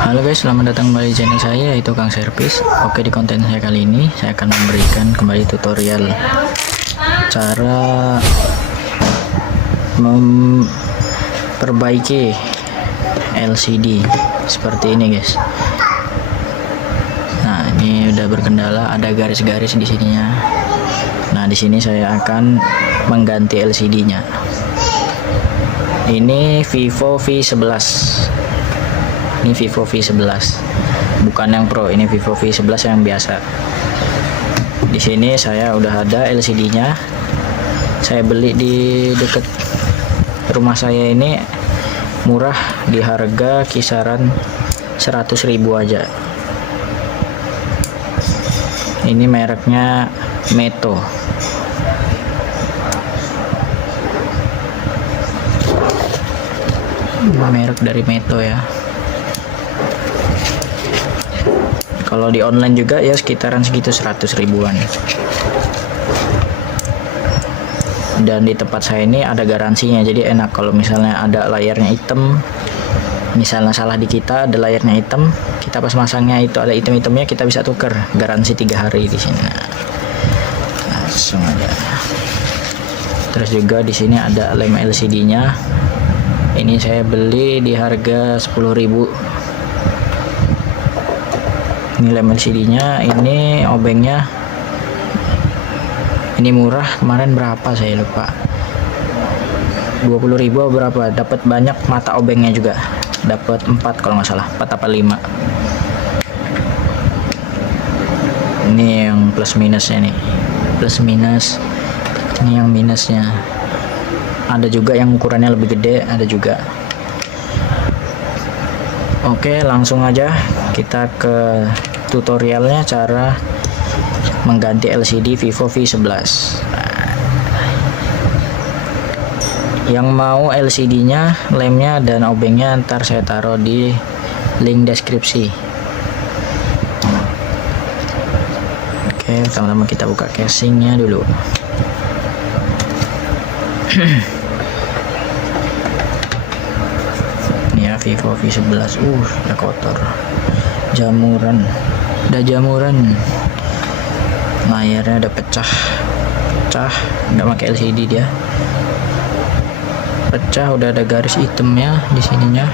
Halo guys, selamat datang kembali di channel saya, yaitu Kang Servis. Oke, di konten saya kali ini saya akan memberikan kembali tutorial cara memperbaiki LCD seperti ini guys. Nah, ini udah berkendala, ada garis-garis di sininya. Nah, di sini saya akan mengganti LCD-nya. Ini Vivo V11. Ini Vivo V11, bukan yang Pro. Ini Vivo V11 yang biasa. Di sini saya udah ada LCD-nya. Saya beli di dekat rumah saya ini, murah, di harga kisaran 100.000 aja. Ini mereknya Meto. Merek dari Meto ya. Kalau di online juga ya sekitaran segitu 100 ribuan. Dan di tempat saya ini ada garansinya, jadi enak. Kalau misalnya ada layarnya hitam, misalnya salah di kita, ada layarnya hitam, kita pas masangnya itu ada item-itemnya, kita bisa tuker. Garansi 3 hari di sini. Nah, langsung aja. Terus juga di sini ada lem LCD-nya. Ini saya beli di harga 10.000. Ini lem LCD-nya, ini obengnya. Ini murah, kemarin berapa saya lupa. 20.000 berapa? Dapat banyak mata obengnya juga. Dapat 4 kalau nggak salah, 4 apa 5. Ini yang plus minusnya nih. Plus minus. Ini yang minusnya. Ada juga yang ukurannya lebih gede, ada juga. Oke, langsung aja kita ke tutorialnya cara mengganti LCD Vivo V11. Yang mau LCD-nya, lemnya, dan obengnya ntar saya taruh di link deskripsi. Oke, pertama-tama kita buka casingnya dulu. Vivo V11, udah kotor, jamuran, layarnya udah pecah, nggak pakai LCD dia, pecah, udah ada garis hitamnya di sininya.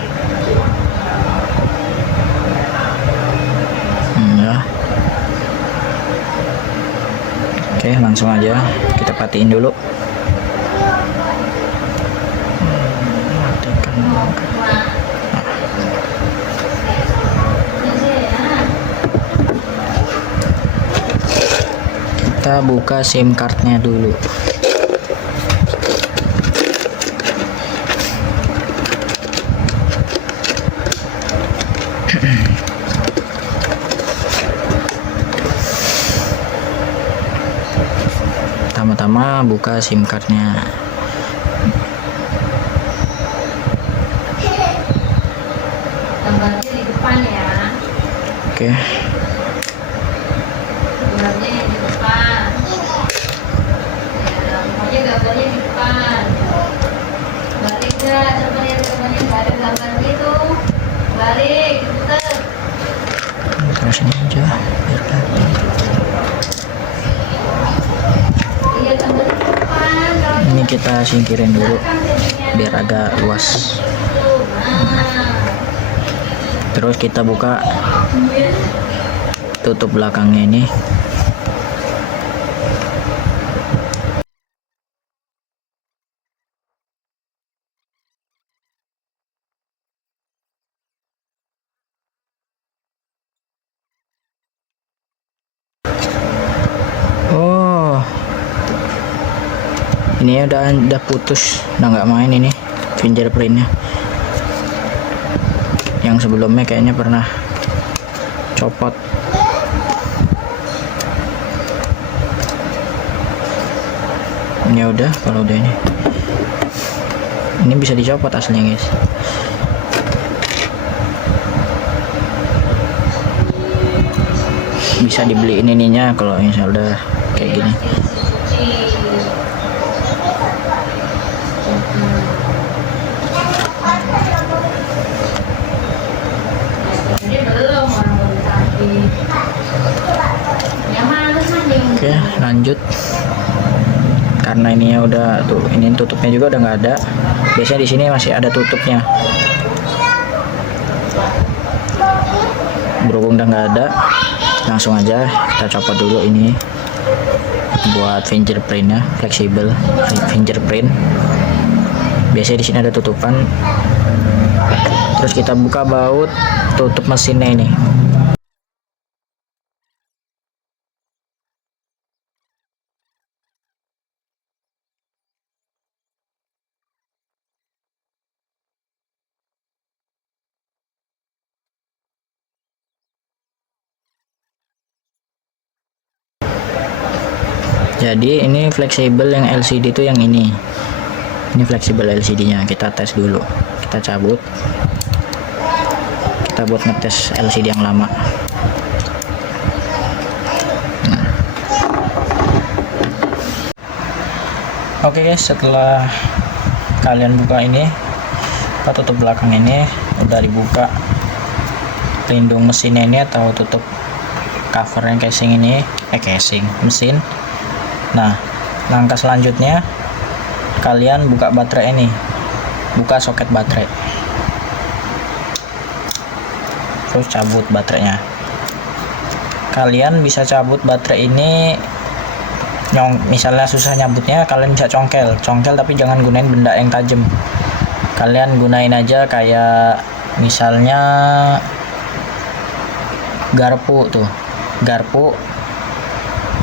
Ya. Oke, langsung aja kita patiin dulu. Kita buka SIM cardnya dulu. Pertama-tama buka SIM cardnya. Gambarnya di depan ya. Oke. Gambarnya yang di depan. Ya, pokoknya gambarnya di depan. Balik nggak? Coba lihat gambarnya, nggak ada gambarnya itu. Balik, putar. Terus ini aja biar kelihatan. Iya, gambarnya di depan. Kalau Ini kita singkirin dulu biar agak luas. Terus kita buka tutup belakangnya ini. Oh, ini udah putus, udah nggak main ini fingerprintnya. Yang sebelumnya kayaknya pernah copot. Ya udah, kalau udah ini bisa dicopot aslinya guys. Bisa dibeliin ininya kalau misalnya udah kayak gini. lanjut karena ininya udah tuh, ini tutupnya juga udah nggak ada. Biasanya di sini masih ada tutupnya, berhubung udah nggak ada, langsung aja kita copot dulu ini buat fingerprintnya, fleksibel fingerprint. Biasanya di sini ada tutupan, terus kita buka baut tutup mesinnya ini. Jadi ini fleksibel yang LCD itu yang ini fleksibel LCD-nya. Kita tes dulu, kita cabut, kita buat ngetes LCD yang lama. Oke guys, setelah kalian buka ini, kita tutup belakang ini udah dibuka, pelindung mesinnya ini atau tutup covernya casing ini, casing mesin. Nah, langkah selanjutnya kalian buka baterai ini, buka soket baterai, terus cabut baterainya. Kalian bisa cabut baterai ini, misalnya susah nyabutnya, kalian bisa congkel tapi jangan gunain benda yang tajam. Kalian gunain aja kayak misalnya garpu tuh, garpu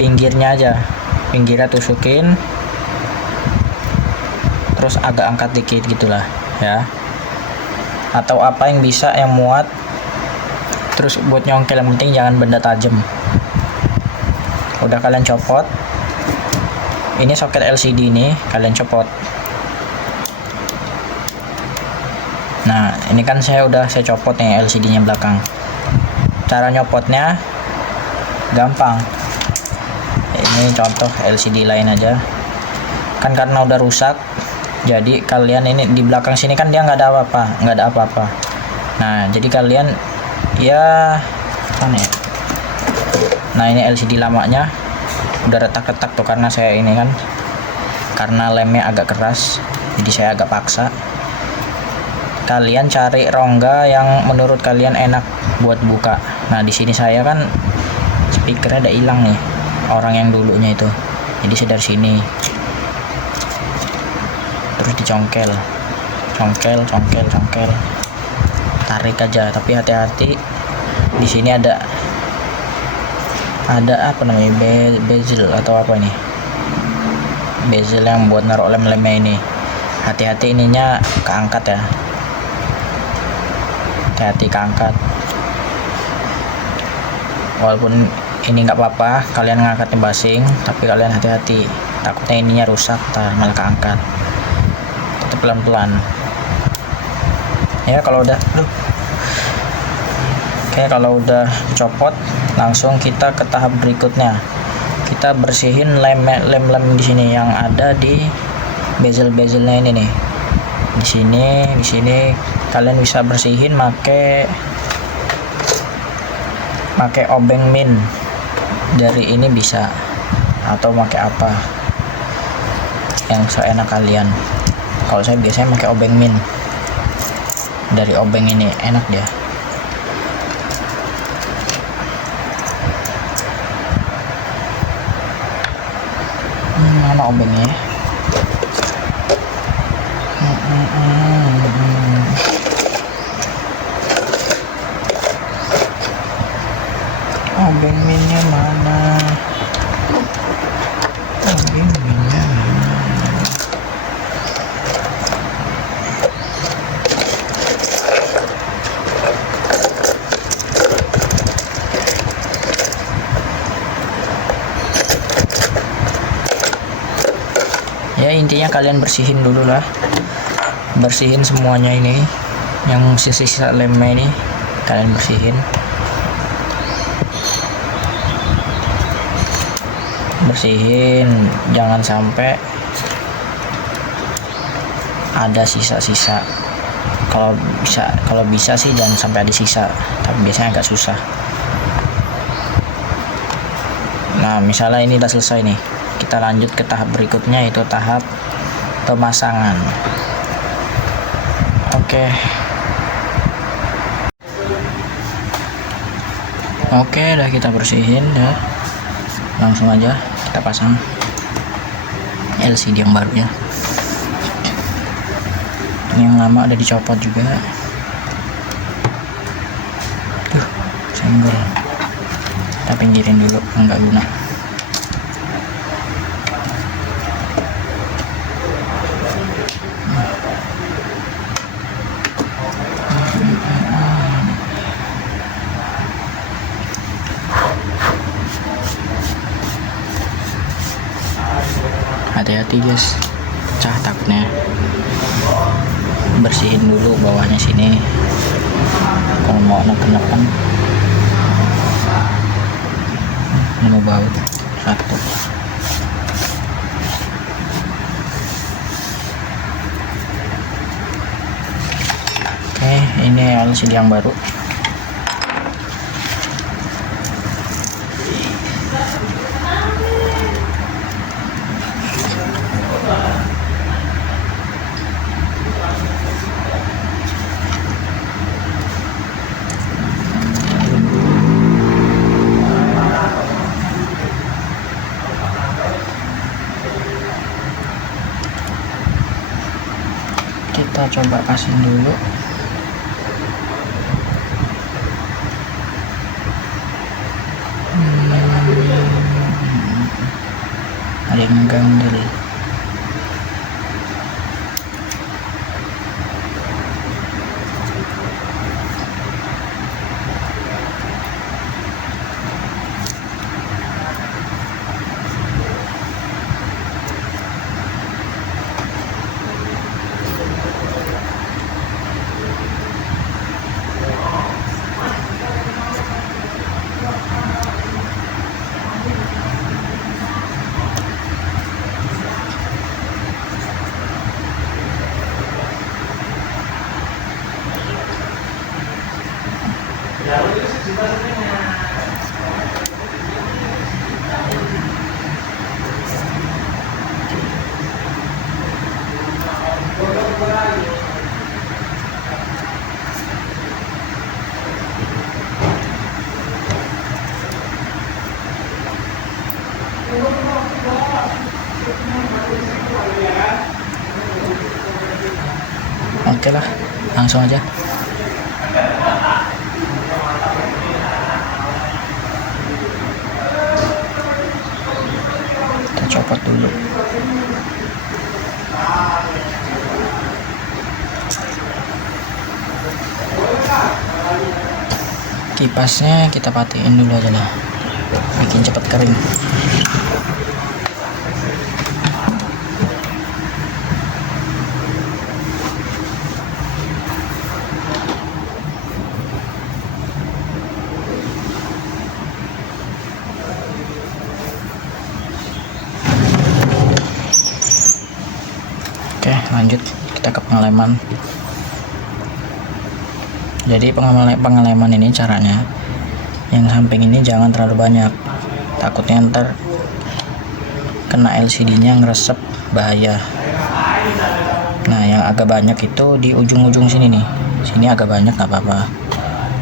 pinggirnya aja, pinggirnya tusukin, terus agak angkat dikit gitulah ya, atau apa yang bisa yang muat, terus buat nyongkel. Yang penting jangan benda tajam. Udah kalian copot ini soket LCD ini, kalian copot. Nah ini kan saya copot nih LCD nya belakang. Cara nyopotnya gampang, ini contoh LCD lain aja kan, karena udah rusak. Jadi kalian ini di belakang sini kan dia nggak ada apa-apa, nah jadi kalian ya mana ya, nah ini LCD lamanya udah retak-retak tuh, karena saya ini kan karena lemnya agak keras, jadi saya agak paksa. Kalian cari rongga yang menurut kalian enak buat buka. Nah di sini saya kan speakernya udah hilang nih, orang yang dulunya itu, jadi saya dari sini terus dicongkel, congkel, tarik aja. Tapi hati-hati, di sini ada apa namanya, bezel atau apa ini, bezel yang buat naruh lem-lemnya ini. Hati-hati ininya keangkat ya, hati-hati keangkat. Walaupun ini nggak apa-apa kalian ngangkatnya basing, tapi kalian hati-hati, takutnya ininya rusak malah keangkat. Tutup pelan-pelan ya. Kalau udah kalau udah copot, langsung kita ke tahap berikutnya. Kita bersihin lem di sini yang ada di bezel-bezelnya ini nih. Di sini kalian bisa bersihin pakai obeng min dari ini bisa, atau pakai apa yang seenak kalian. Kalau saya biasanya pakai obeng min dari obeng ini, enak dia. Mana obengnya? Obeng minnya mana? Obeng minnya mana? Ya intinya kalian bersihin dulu lah, bersihin semuanya ini, yang sisa-sisa lemnya ini kalian bersihin, jangan sampai ada sisa-sisa. Kalau bisa sih jangan sampai ada sisa, tapi biasanya agak susah. Nah Nah, misalnya ini udah selesai nih, kita lanjut ke tahap berikutnya, yaitu tahap pemasangan. Oke, udah kita bersihin ya. Langsung aja kita pasang LCD yang baru ya. Ini yang lama ada dicopot juga. Tuh, senggol. Kita pinggirin dulu, nggak guna. Hati-hati guys, pecah takutnya. Bersihin dulu bawahnya sini, kalau mau neken-neken. Ini mau bau satu. Oke, ini LCD yang baru. Kita coba pasang dulu. Ada yang megang dulu. Oke lah, langsung aja. Kita copot dulu. Kipasnya kita patiin dulu aja lah, bikin cepat kering. Oke, lanjut kita ke pengeleman. Jadi pengeleman ini caranya, yang samping ini jangan terlalu banyak, takutnya ntar kena LCD-nya ngeresep, bahaya. Nah, yang agak banyak itu di ujung-ujung sini nih. Sini agak banyak nggak apa-apa.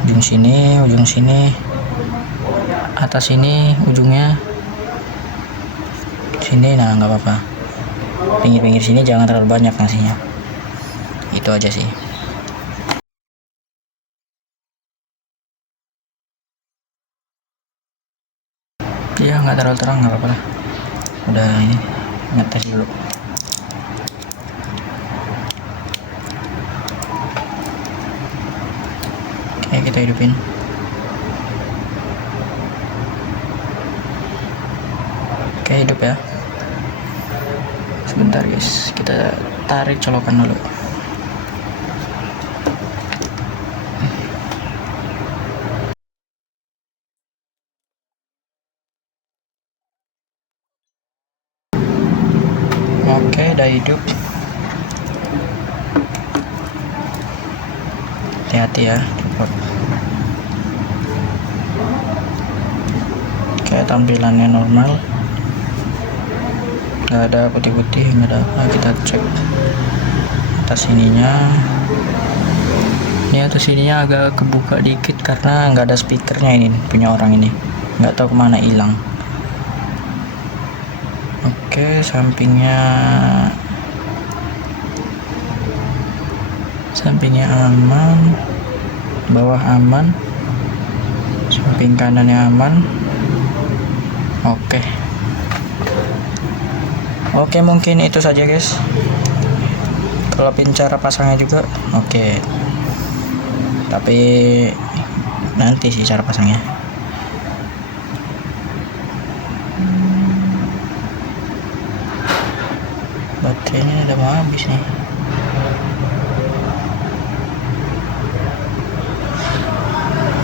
Ujung sini, atas sini ujungnya sini, nah nggak apa-apa. Pinggir-pinggir sini jangan terlalu banyak ngasihnya. Itu aja sih. Ya nggak terlalu terang, nggak apa-apa lah. Udah ini ngetes dulu. Oke, kita hidupin. Oke, hidup ya. Sebentar guys, kita tarik colokan dulu. Oke, udah hidup. Hati-hati ya, cepet. Kayak tampilannya normal, nggak ada putih-putih, nggak ada apa. Kita cek atas sininya. Ini atas sininya agak kebuka dikit karena nggak ada speakernya, ini punya orang ini, nggak tahu kemana hilang. Oke, sampingnya aman, bawah aman, samping kanannya aman. Oke, mungkin itu saja guys. Kalau cara pasangnya juga oke, tapi nanti sih cara pasangnya. Baterainya udah mau habis nih.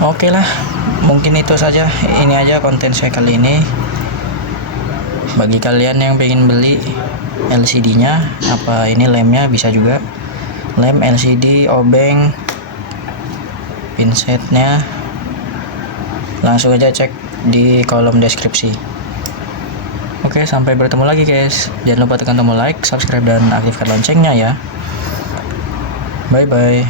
Oke lah, mungkin itu saja. Ini aja konten saya kali ini. Bagi kalian yang pengen beli LCD-nya, apa ini lemnya, bisa juga. Lem, LCD, obeng, pinsetnya, langsung aja cek di kolom deskripsi. Oke, sampai bertemu lagi guys. Jangan lupa tekan tombol like, subscribe, dan aktifkan loncengnya ya. Bye bye.